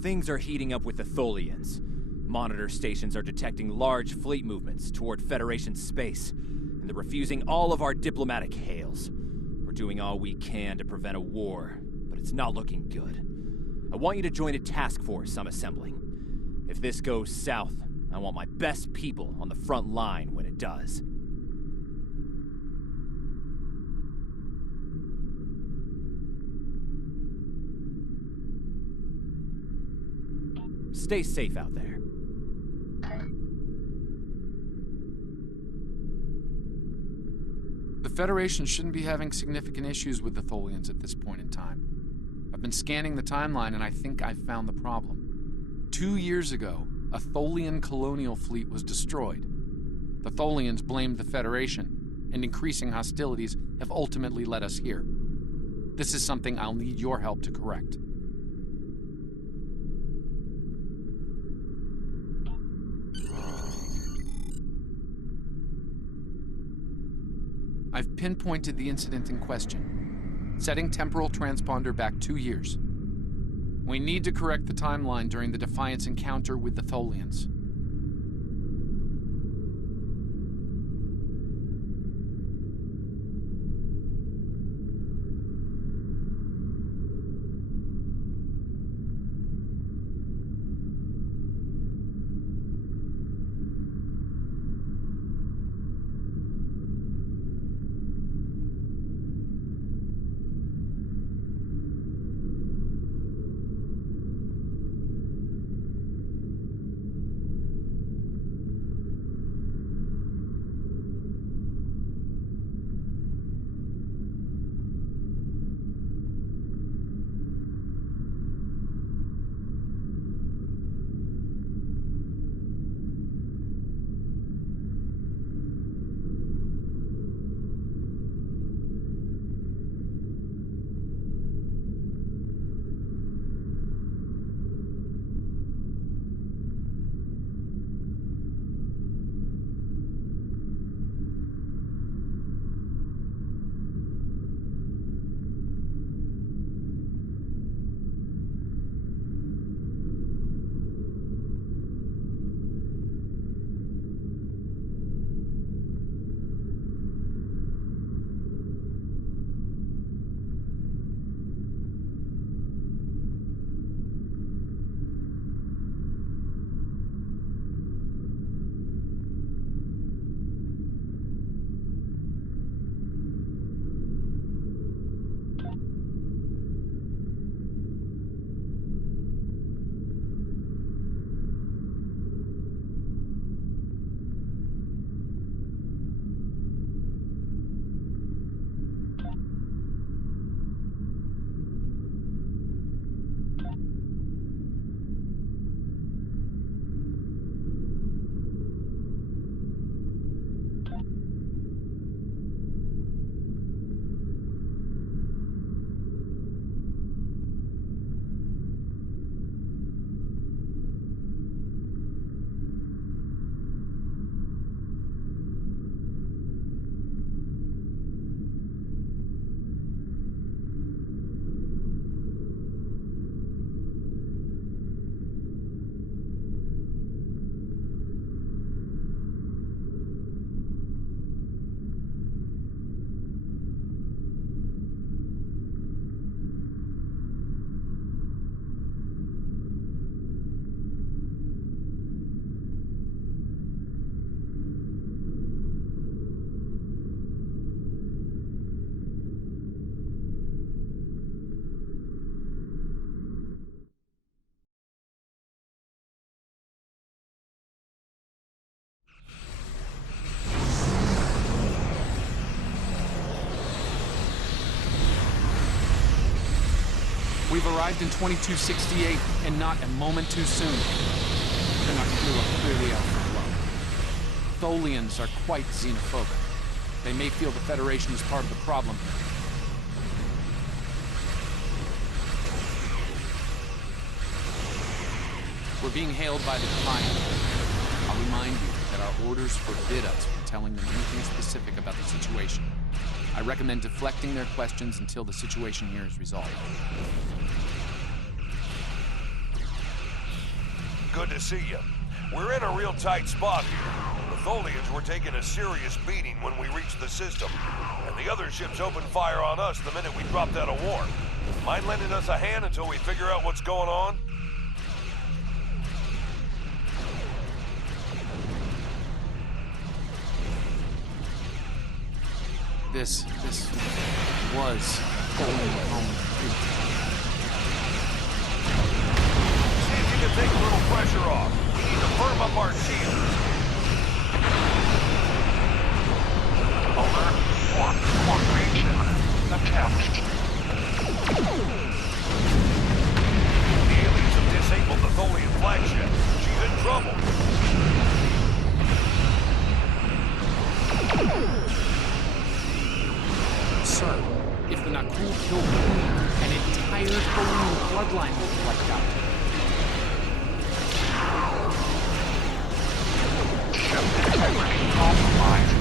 Things are heating up with the Tholians. Monitor stations are detecting large fleet movements toward Federation space, and they're refusing all of our diplomatic hails. We're doing all we can to prevent a war, but it's not looking good. I want you to join a task force I'm assembling. If this goes south, I want my best people on the front line when it does. Stay safe out there. The Federation shouldn't be having significant issues with the Tholians at this point in time. I've been scanning the timeline and I think I've found the problem. 2 years ago, a Tholian colonial fleet was destroyed. The Tholians blamed the Federation, and increasing hostilities have ultimately led us here. This is something I'll need your help to correct. I've pinpointed the incident in question, setting temporal transponder back 2 years. We need to correct the timeline during the Defiance encounter with the Tholians. We've arrived in 2268, and not a moment too soon. They're not clearly out for blood. Tholians are quite xenophobic. They may feel the Federation is part of the problem here. We're being hailed by the Defiant. I'll remind you that our orders forbid us from telling them anything specific about the situation. I recommend deflecting their questions until the situation here is resolved. Good to see you. We're in a real tight spot here. The Tholians were taking a serious beating when we reached the system, and the other ships opened fire on us the minute we dropped out of warp. Mind lending us a hand until we figure out what's going on? This was Tholian home. See if you can take a little pressure off. We need to firm up our shields. Alert 1, formation, attempt. The aliens have disabled the Tholian flagship. She's in trouble. Sir, if the Nakul killed the Queen, an entire Tholian bloodline will be wiped out. Ship integrity compromised.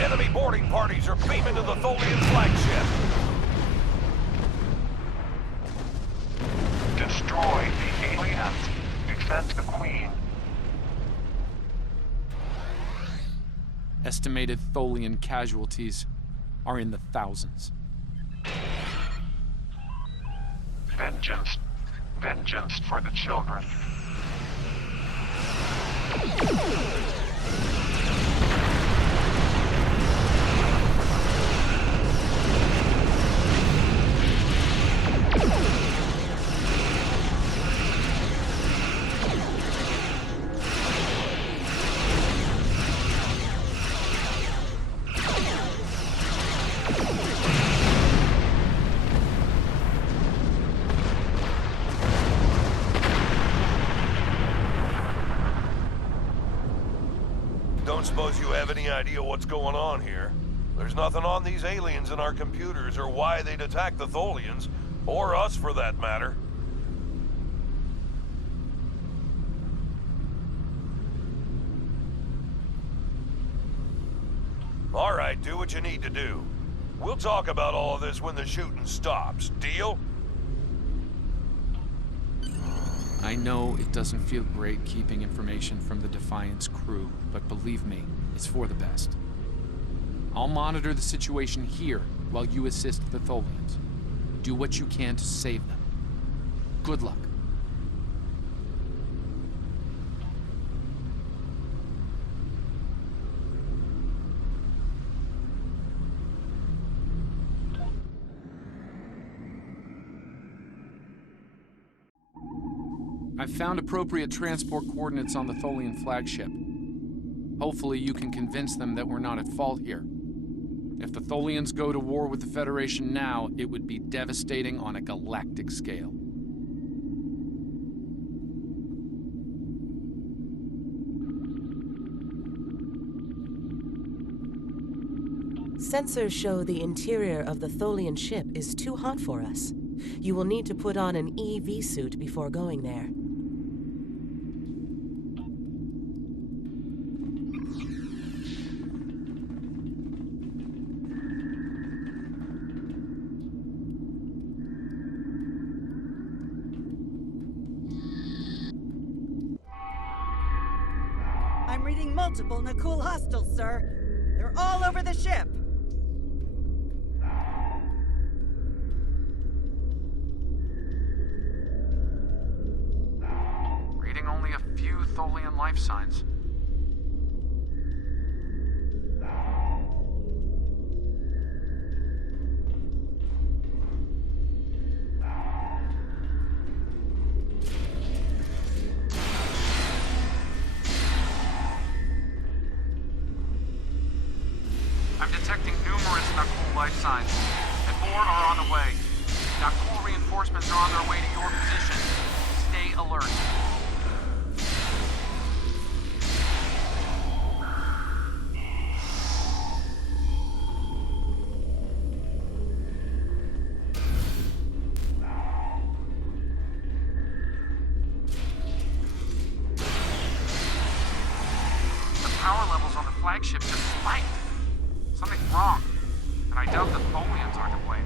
Enemy boarding parties are beaming to the Tholian flagship. Destroy the aliens. Defend the Queen. Estimated Tholian casualties are in the thousands. Vengeance. Vengeance for the children. Don't suppose you have any idea what's going on here? There's nothing on these aliens in our computers or why they'd attack the Tholians, or us for that matter. All right, do what you need to do. We'll talk about all of this when the shooting stops. Deal? I know it doesn't feel great keeping information from the Defiance crew, but believe me, it's for the best. I'll monitor the situation here while you assist the Tholians. Do what you can to save them. Good luck. I've found appropriate transport coordinates on the Tholian flagship. Hopefully you can convince them that we're not at fault here. If the Tholians go to war with the Federation now, it would be devastating on a galactic scale. Sensors show the interior of the Tholian ship is too hot for us. You will need to put on an EV suit before going there. I'm reading multiple Nakul hostiles, sir. They're all over the ship. Reading only a few Tholian life signs. I'm detecting numerous Nakul life signs, and more are on the way. Nakul reinforcements are on their way to your position. Stay alert. The power levels on the flagship just spiked. Something's wrong, and I doubt the Tholians are to blame.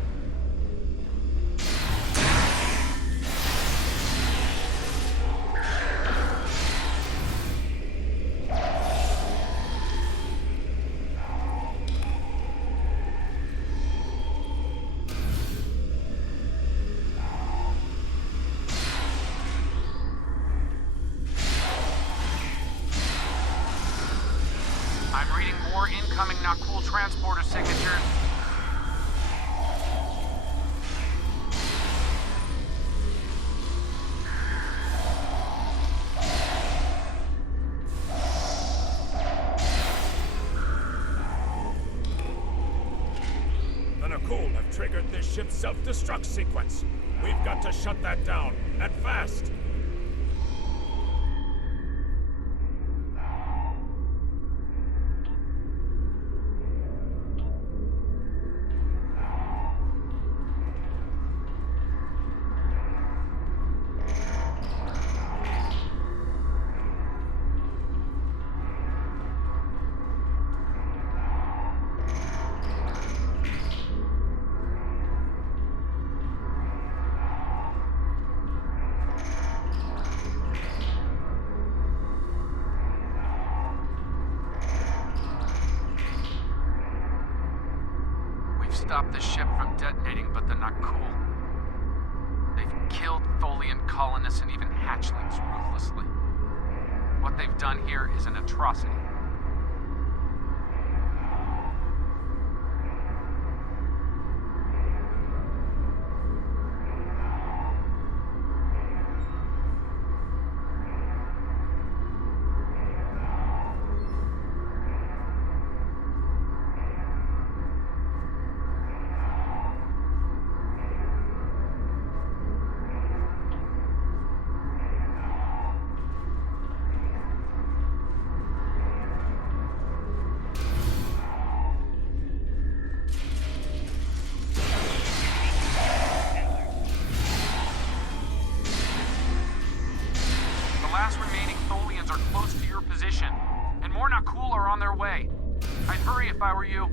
incoming not cool transporter signatures. The Nakul have triggered this ship's self-destruct sequence. We've got to shut that down, and fast. Stop the ship from detonating, but they're not cool. They've killed Tholian colonists and even hatchlings ruthlessly. What they've done here is an atrocity. And more not cool are on their way. I'd hurry if I were you.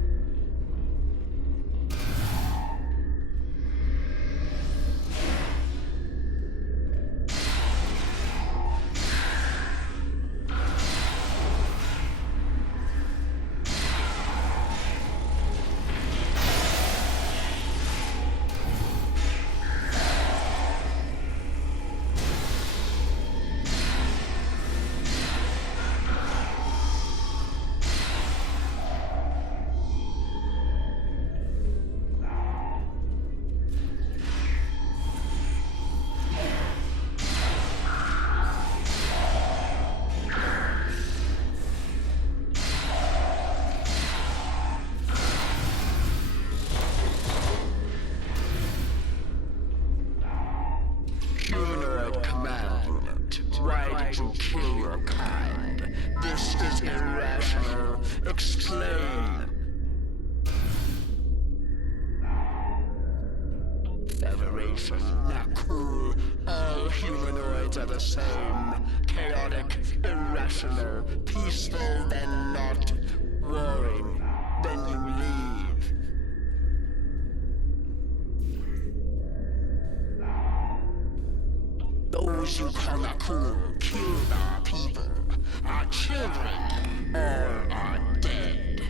Why did you kill your kind? This is irrational. Explain. Federation, not cool. All humanoids are the same. Chaotic, irrational, peaceful, then not. Warring, then you leave. Those you call not cool killed our people. Our children, all are dead.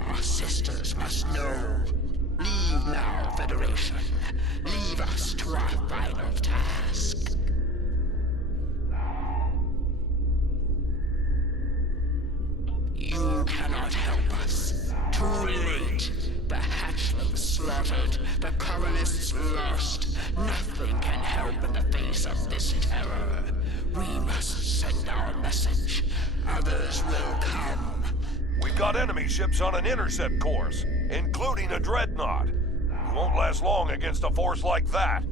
Our sisters must know. Leave now, Federation. Leave us to our final task. You cannot help us. Too late. The hatchlings slaughtered. The colonists lost. Nothing can help in the face of this terror. We must send our message. Others will come. We've got enemy ships on an intercept course, including a dreadnought. We won't last long against a force like that.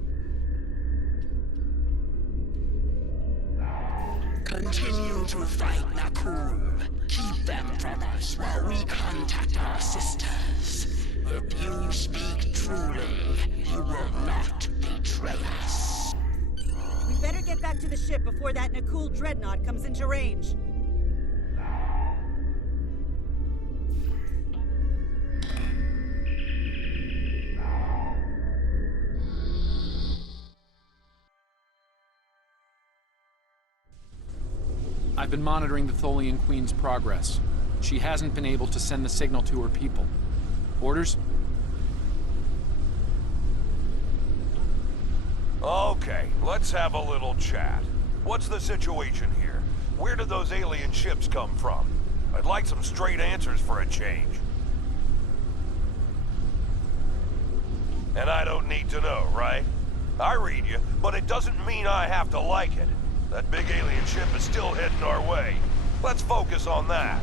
Continue to fight, Nakul. Keep them from us while we contact our sisters. If you speak truly, you will not betray us. We better get back to the ship before that Nakul dreadnought comes into range. I've been monitoring the Tholian Queen's progress. She hasn't been able to send the signal to her people. Orders? Okay, let's have a little chat. What's the situation here? Where did those alien ships come from? I'd like some straight answers for a change. And I don't need to know, right? I read you, but it doesn't mean I have to like it. That big alien ship is still heading our way. Let's focus on that.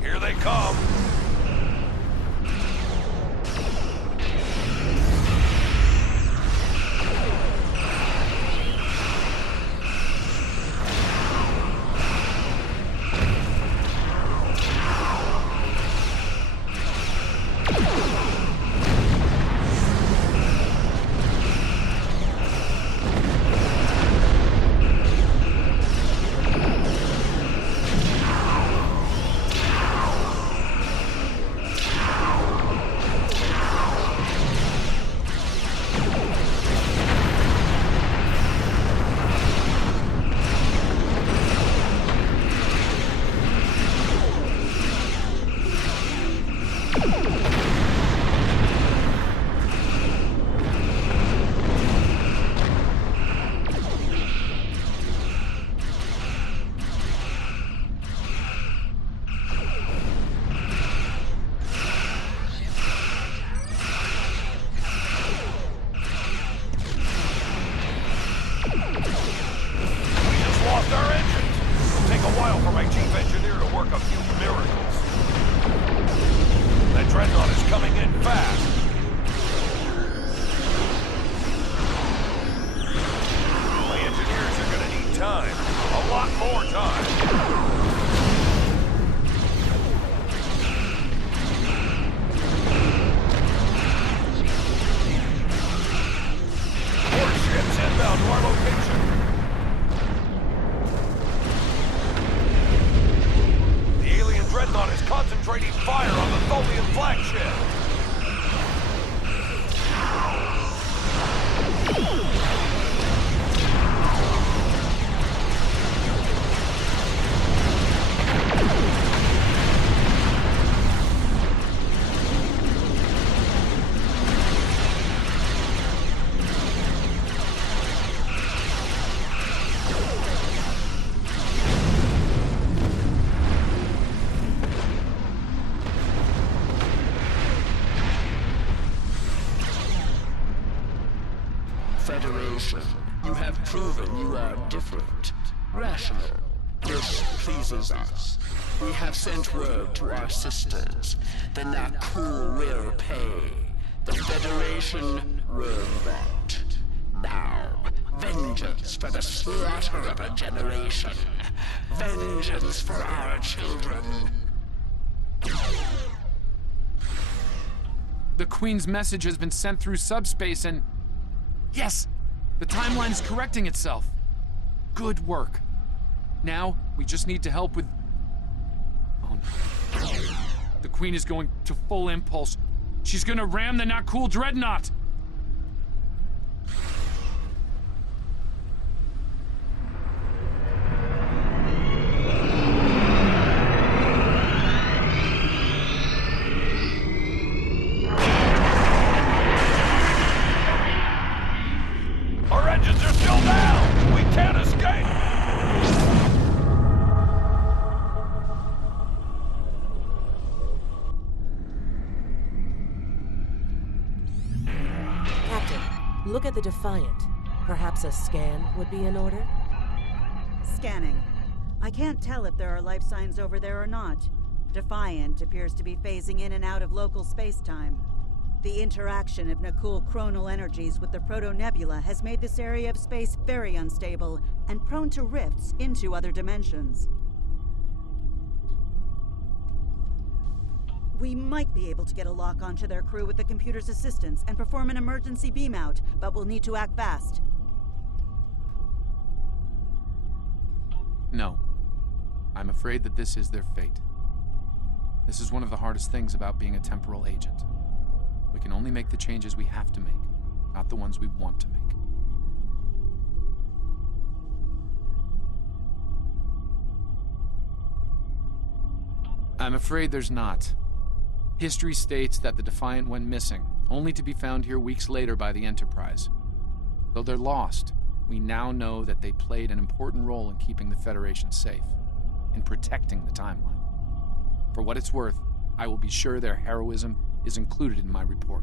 Here they come. Concentrating fire on the Tholian flagship! Federation, you have proven you are different, rational. This pleases us. We have sent word to our sisters. The Nakul will pay. The Federation will not. Now, vengeance for the slaughter of a generation. Vengeance for our children. The Queen's message has been sent through subspace and... Yes! The timeline is correcting itself. Good work. Now, we just need to help with... Oh no. The Queen is going to full impulse. She's gonna ram the Nakul Dreadnought! Look at the Defiant. Perhaps a scan would be in order? Scanning. I can't tell if there are life signs over there or not. Defiant appears to be phasing in and out of local space-time. The interaction of Nakul chronal energies with the proto-nebula has made this area of space very unstable and prone to rifts into other dimensions. We might be able to get a lock onto their crew with the computer's assistance and perform an emergency beam out, but we'll need to act fast. No. I'm afraid that this is their fate. This is one of the hardest things about being a temporal agent. We can only make the changes we have to make, not the ones we want to make. I'm afraid there's not. History states that the Defiant went missing, only to be found here weeks later by the Enterprise. Though they're lost, we now know that they played an important role in keeping the Federation safe, in protecting the timeline. For what it's worth, I will be sure their heroism is included in my report.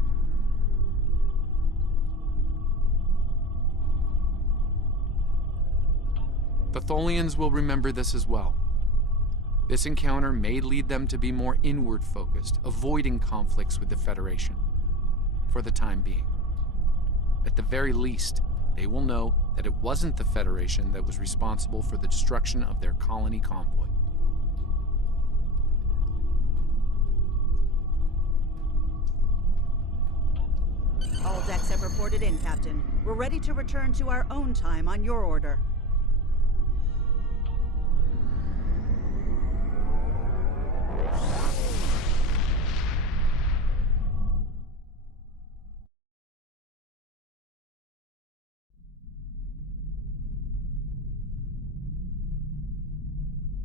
The Tholians will remember this as well. This encounter may lead them to be more inward-focused, avoiding conflicts with the Federation, for the time being. At the very least, they will know that it wasn't the Federation that was responsible for the destruction of their colony convoy. All decks have reported in, Captain. We're ready to return to our own time on your order.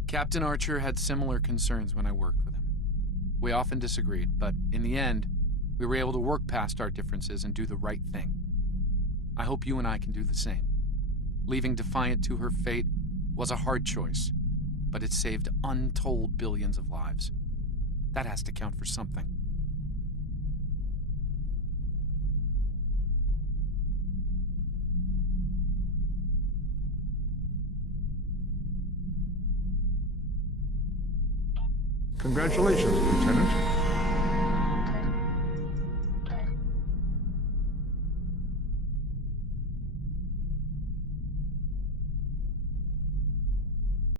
Captain Archer had similar concerns when I worked with him. We often disagreed, but in the end, we were able to work past our differences and do the right thing. I hope you and I can do the same. Leaving Defiant to her fate was a hard choice, but it saved untold billions of lives. That has to count for something. Congratulations, Lieutenant.